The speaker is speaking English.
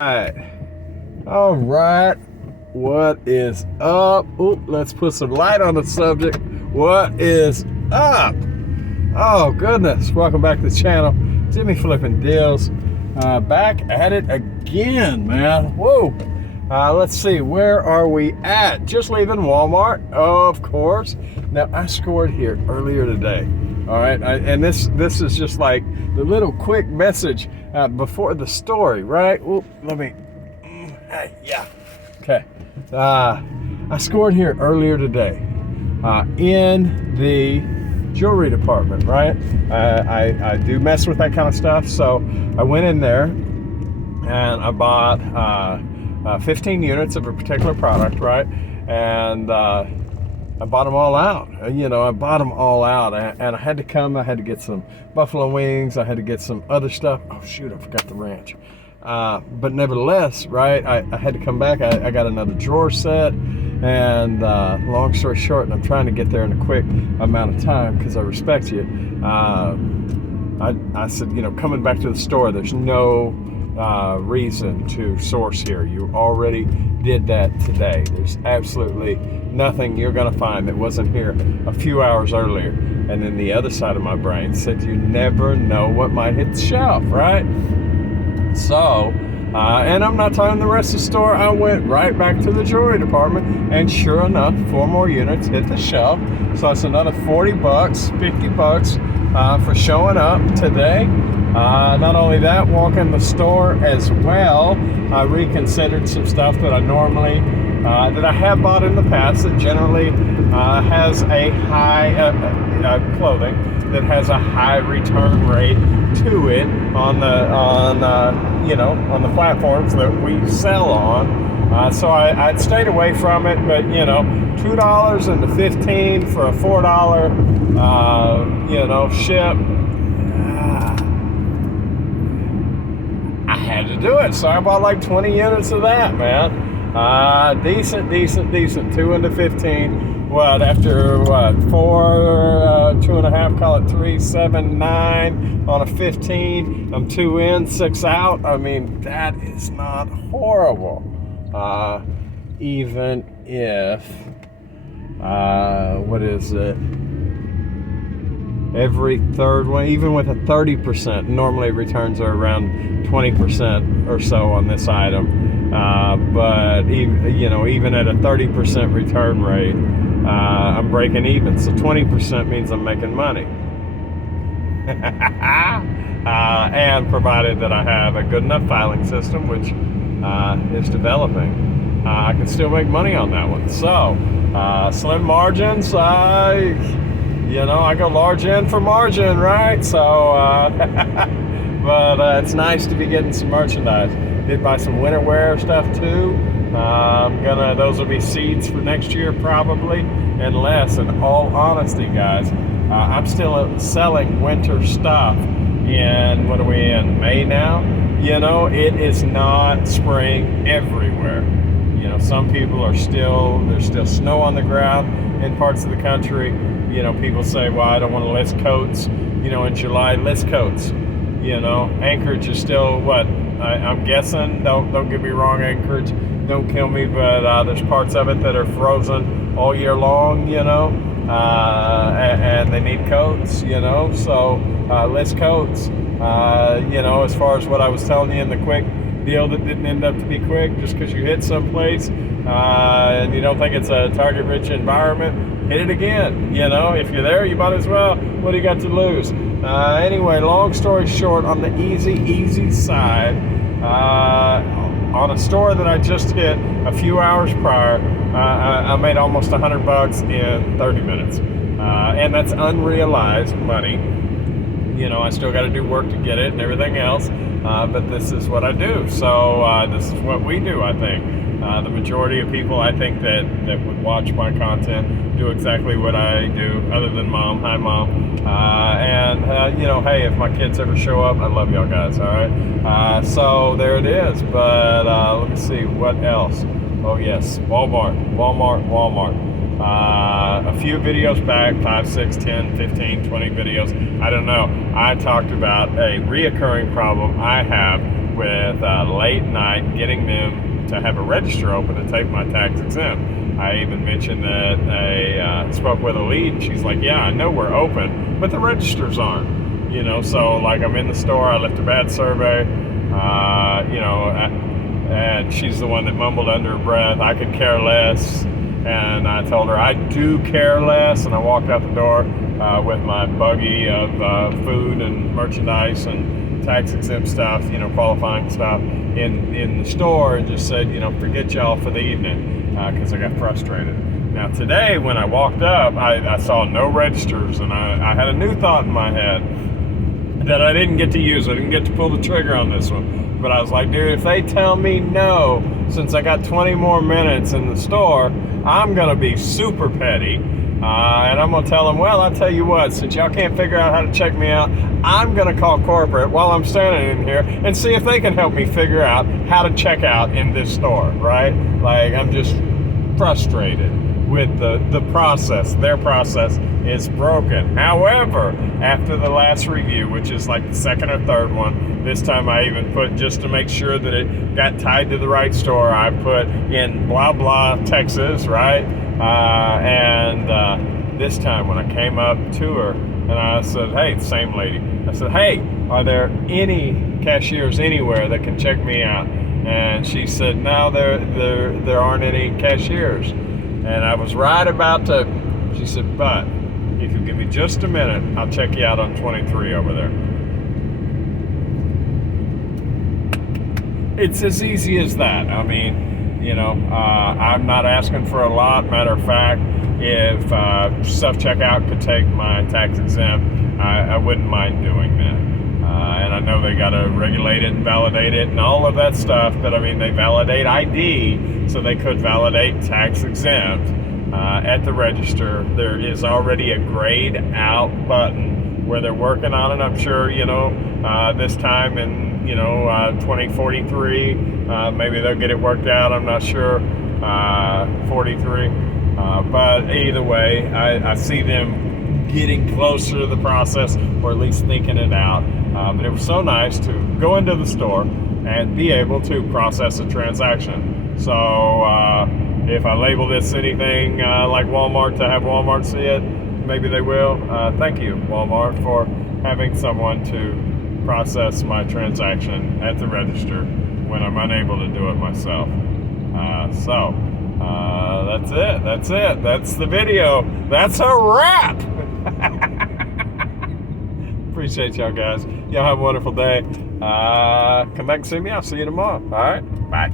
All right. What is up? Ooh, let's put some light on the subject. What is up? Oh, goodness. Welcome back to the channel. Jimmy Flipping Deals. Back at it again, man. Whoa. Let's see. Where are we at? Just leaving Walmart, of course. Now, I scored here earlier today. All right. And this is just like the little quick message before the story, right? Ooh, let me. Yeah. Okay. I scored here earlier today in the jewelry department, right? I do mess with that kind of stuff, so I went in there and I bought 15 units of a particular product, right? And I bought them all out. I bought them all out, and I had to get some buffalo wings. I had to get some other stuff. Oh shoot, I forgot the ranch. But nevertheless, right, I had to come back. I got another drawer set, and long story short, and I'm trying to get there in a quick amount of time because I respect you. I said, coming back to the store, there's no reason to source here. You already did that today. There's absolutely nothing you're going to find that wasn't here a few hours earlier. And then the other side of my brain said, you never know what might hit the shelf, right? So, and I'm not telling the rest of the store, I went right back to the jewelry department, and sure enough, 4 more units hit the shelf. So it's another 40 bucks, 50 bucks for showing up today. Not only that, walking the store as well, I reconsidered some stuff that I normally, that I have bought in the past that generally has a high, clothing that has a high return rate to it on the platforms that we sell on. So I'd stayed away from it, but $2 and the 15 for a $4 ship. I had to do it, so I bought like 20 units of that, man. Decent. 2 into 15. What, after what, 4, 2.5, call it 3, 7, 9 on a 15. I'm 2 in, 6 out. I mean, that is not horrible. Even if, what is it? Every third one, even with a 30%, normally returns are around 20% or so on this item. But even at a 30% return rate, I'm breaking even. So 20% means I'm making money. And provided that I have a good enough filing system, which is developing, I can still make money on that one. So slim margins, I go large in for margin, right? So, but it's nice to be getting some merchandise. Did buy some winter wear stuff too. Those will be seeds for next year probably, unless, in all honesty, guys, I'm still selling winter stuff in, what are we in, May now? It is not spring everywhere. Some people there's still snow on the ground in parts of the country. People say, well, I don't want to list coats, in July, list coats. Anchorage is still what? I'm guessing, don't get me wrong, Anchorage, don't kill me, but there's parts of it that are frozen all year long, and they need coats, so list coats. As far as what I was telling you in the quick deal that didn't end up to be quick, just because you hit someplace and you don't think it's a target-rich environment, hit it again. If you're there, you might as well. What do you got to lose? Anyway, long story short, on the easy side, on a store that I just hit a few hours prior, I made almost 100 bucks in 30 minutes. And that's unrealized money. I still got to do work to get it and everything else, but this is what I do. So this is what we do, I think. The majority of people, I think, that would watch my content do exactly what I do, other than mom. Hi, mom. Hey, if my kids ever show up, I love y'all guys, all right? So there it is. But let me see, what else? Oh, yes, Walmart. A few videos back, 5, 6, 10, 15, 20 videos, I don't know, I talked about a reoccurring problem I have with late night getting them to have a register open to take my tax exempt. I even mentioned that I spoke with a lead, and she's like, yeah, I know we're open, but the registers aren't. You know, so like I'm in the store, I left a bad survey, you know, and she's the one that mumbled under her breath, I could care less. And I told her I do care less, and I walked out the door with my buggy of food and merchandise and tax exempt stuff, you know, qualifying stuff in the store, and just said, you know, forget y'all for the evening, because I got frustrated. Now today when I walked up, I saw no registers, and I had a new thought in my head that I didn't get to use. I didn't get to pull the trigger on this one. But I was like, dude, if they tell me no, since I got 20 more minutes in the store, I'm going to be super petty. And I'm going to tell them, well, I'll tell you what, since y'all can't figure out how to check me out, I'm going to call corporate while I'm standing in here and see if they can help me figure out how to check out in this store, right? Like, I'm just frustrated with the process. Their process is broken. However, after the last review, which is like the second or third one, this time I even put, just to make sure that it got tied to the right store, I put in blah blah Texas, right? And this time when I came up to her and I said, hey, same lady, I said, hey, are there any cashiers anywhere that can check me out? And she said, no, there aren't any cashiers. And I was right about to, she said, but if you give me just a minute, I'll check you out on 23 over there. It's as easy as that. I mean, you know, I'm not asking for a lot. Matter of fact, if self-checkout could take my tax exempt, I wouldn't mind doing that. And I know they got to regulate it and validate it and all of that stuff, but I mean, they validate ID, so they could validate tax exempt at the register. There is already a grayed out button where they're working on it. I'm sure, you know, this time in, you know, 2043, maybe they'll get it worked out. I'm not sure, 43. But either way, I see them getting closer to the process, or at least thinking it out. But it was so nice to go into the store and be able to process a transaction. So if I label this anything like Walmart to have Walmart see it, maybe they will. Thank you, Walmart, for having someone to process my transaction at the register when I'm unable to do it myself. That's it. That's the video. That's a wrap. Appreciate y'all guys. Y'all have a wonderful day. Come back and see me. I'll see you tomorrow. All right. Bye.